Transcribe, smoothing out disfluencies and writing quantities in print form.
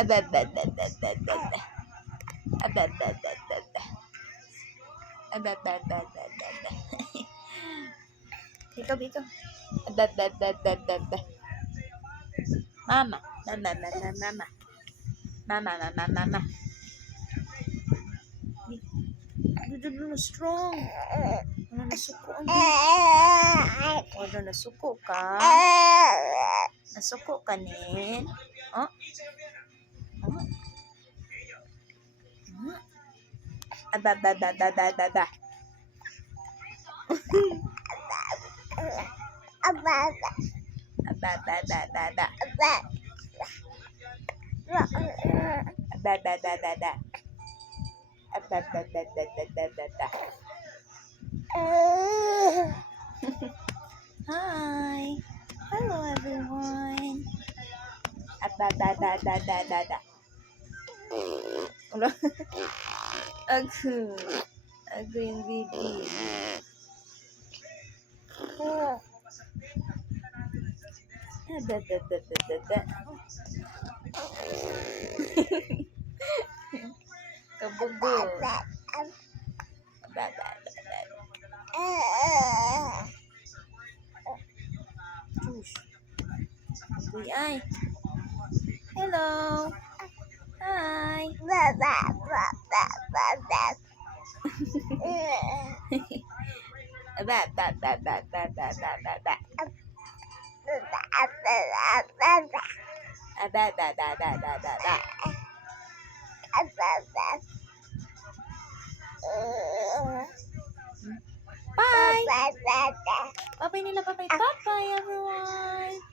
Abababababababa. Abababababa. Ababababababa. Ikaw dito. Ababababababa. Mama. Mama, mama, mama. Mama, mama, mama. Dudu, strong. Ano nasuko? Ano nasuko ka? Nasuko ka nin? Oh? Oh? Ababababababa. Abababababa. Abababababa. Ababababababa. Hi. Hello everyone. Ababababababa. Agu. Agu yung baby. Ababababababa. Kabugo. Shush. Uy, ay. Hello. Hi. Ababababababa. Ababababababa. Bye. Bye nila. Bye. Bye everyone.